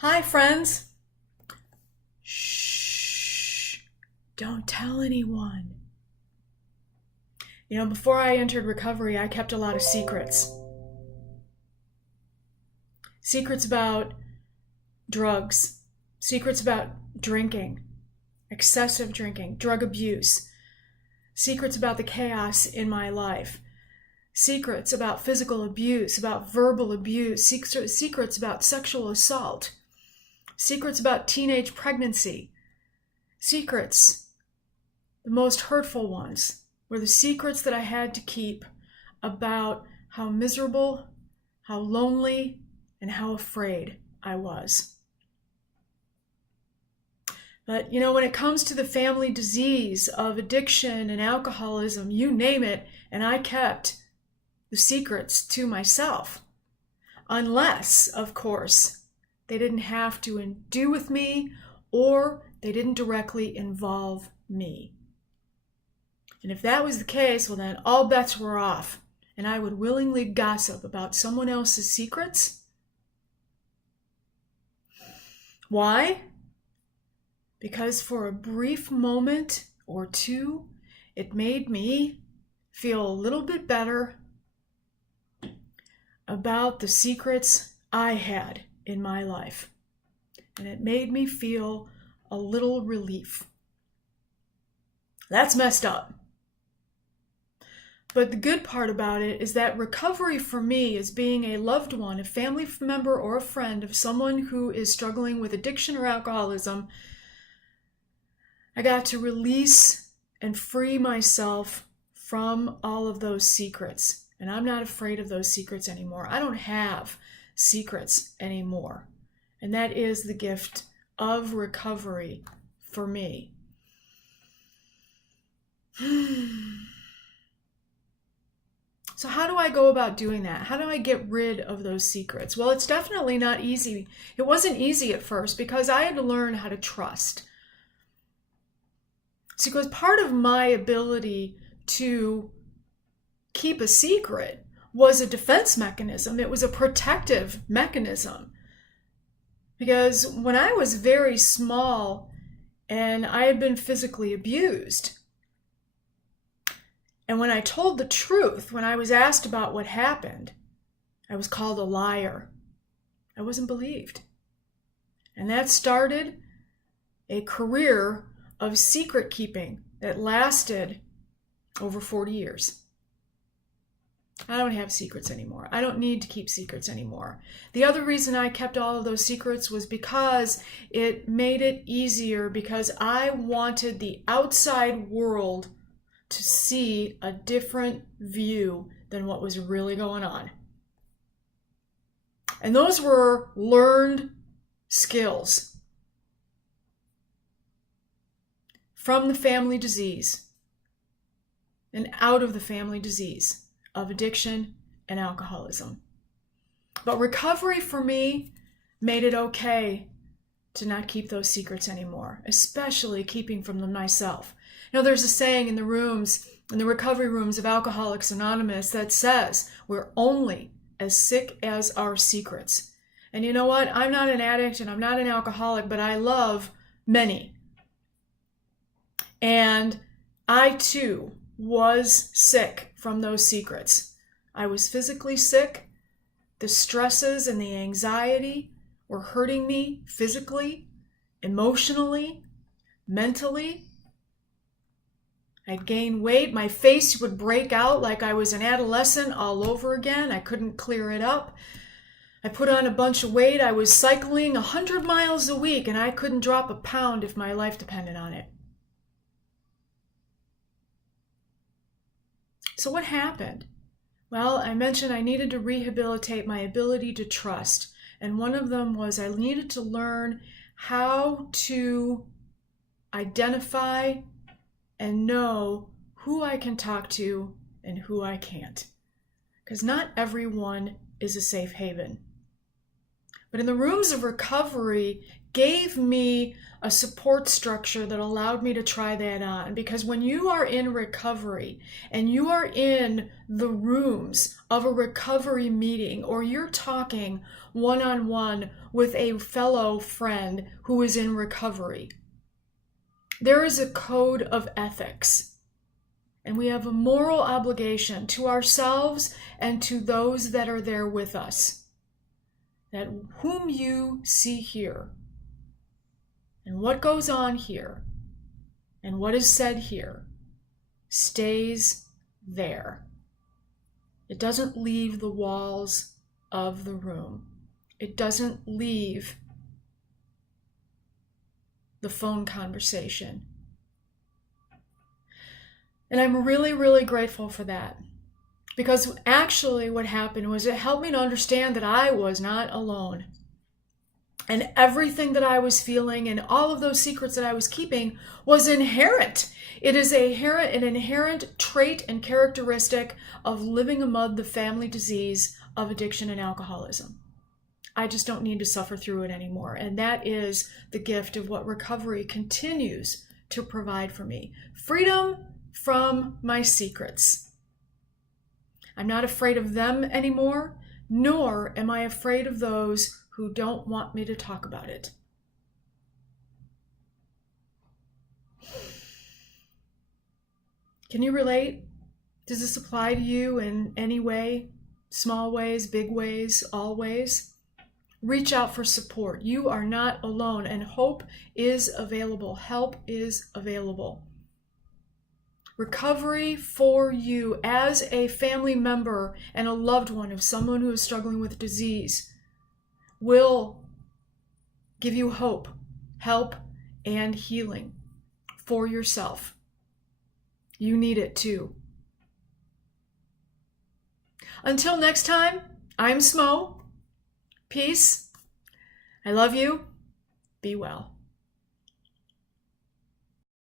Hi, friends. Shh. Don't tell anyone. Before I entered recovery, I kept a lot of secrets. Secrets about drugs, secrets about drinking, excessive drinking, drug abuse, secrets about the chaos in my life, secrets about physical abuse, about verbal abuse, secrets about sexual assault, secrets about teenage pregnancy, secrets, the most hurtful ones, were the secrets that I had to keep about how miserable, how lonely, and how afraid I was. But when it comes to the family disease of addiction and alcoholism, you name it, and I kept the secrets to myself. Unless, of course, they didn't have to do with me or they didn't directly involve me. And if that was the case, well then all bets were off, and I would willingly gossip about someone else's secrets. Why? Because for a brief moment or two, it made me feel a little bit better about the secrets I had in my life. And it made me feel a little relief. That's messed up. But the good part about it is that recovery for me is being a loved one, a family member or a friend of someone who is struggling with addiction or alcoholism. I got to release and free myself from all of those secrets. And I'm not afraid of those secrets anymore. I don't have secrets anymore. And that is the gift of recovery for me. So how do I go about doing that? How do I get rid of those secrets? Well, it's definitely not easy. It wasn't easy at first because I had to learn how to trust. See, because part of my ability to keep a secret was a defense mechanism. It was a protective mechanism. Because when I was very small and I had been physically abused, and when I told the truth, when I was asked about what happened, I was called a liar. I wasn't believed. And that started a career of secret keeping that lasted over 40 years. I don't have secrets anymore. I don't need to keep secrets anymore. The other reason I kept all of those secrets was because it made it easier, because I wanted the outside world to see a different view than what was really going on. And those were learned skills from the family disease and out of the family disease of addiction and alcoholism. But recovery for me made it okay to not keep those secrets anymore, especially keeping from them myself. There's a saying in the recovery rooms of Alcoholics Anonymous that says, we're only as sick as our secrets. And you know what? I'm not an addict and I'm not an alcoholic, but I love many. And I too was sick from those secrets. I was physically sick. The stresses and the anxiety were hurting me physically, emotionally, mentally. I'd gain weight. My face would break out like I was an adolescent all over again. I couldn't clear it up. I put on a bunch of weight. I was cycling 100 miles a week and I couldn't drop a pound if my life depended on it. So what happened? Well, I mentioned I needed to rehabilitate my ability to trust. And one of them was I needed to learn how to identify and know who I can talk to and who I can't. Because not everyone is a safe haven. But in the rooms of recovery, gave me a support structure that allowed me to try that on. Because when you are in recovery and you are in the rooms of a recovery meeting, or you're talking one-on-one with a fellow friend who is in recovery, there is a code of ethics. And we have a moral obligation to ourselves and to those that are there with us, that whom you see here, and what goes on here, and what is said here, stays there. It doesn't leave the walls of the room. It doesn't leave the phone conversation. And I'm really, really grateful for that. Because actually what happened was it helped me to understand that I was not alone. And everything that I was feeling and all of those secrets that I was keeping was inherent. It is an inherent trait and characteristic of living among the family disease of addiction and alcoholism. I just don't need to suffer through it anymore. And that is the gift of what recovery continues to provide for me. Freedom from my secrets. I'm not afraid of them anymore, nor am I afraid of those who don't want me to talk about it. Can you relate? Does this apply to you in any way? Small ways, big ways, all ways? Reach out for support. You are not alone, and hope is available. Help is available. Recovery for you as a family member and a loved one of someone who is struggling with disease will give you hope, help, and healing for yourself. You need it too. Until next time, I'm Smo. Peace. I love you. Be well.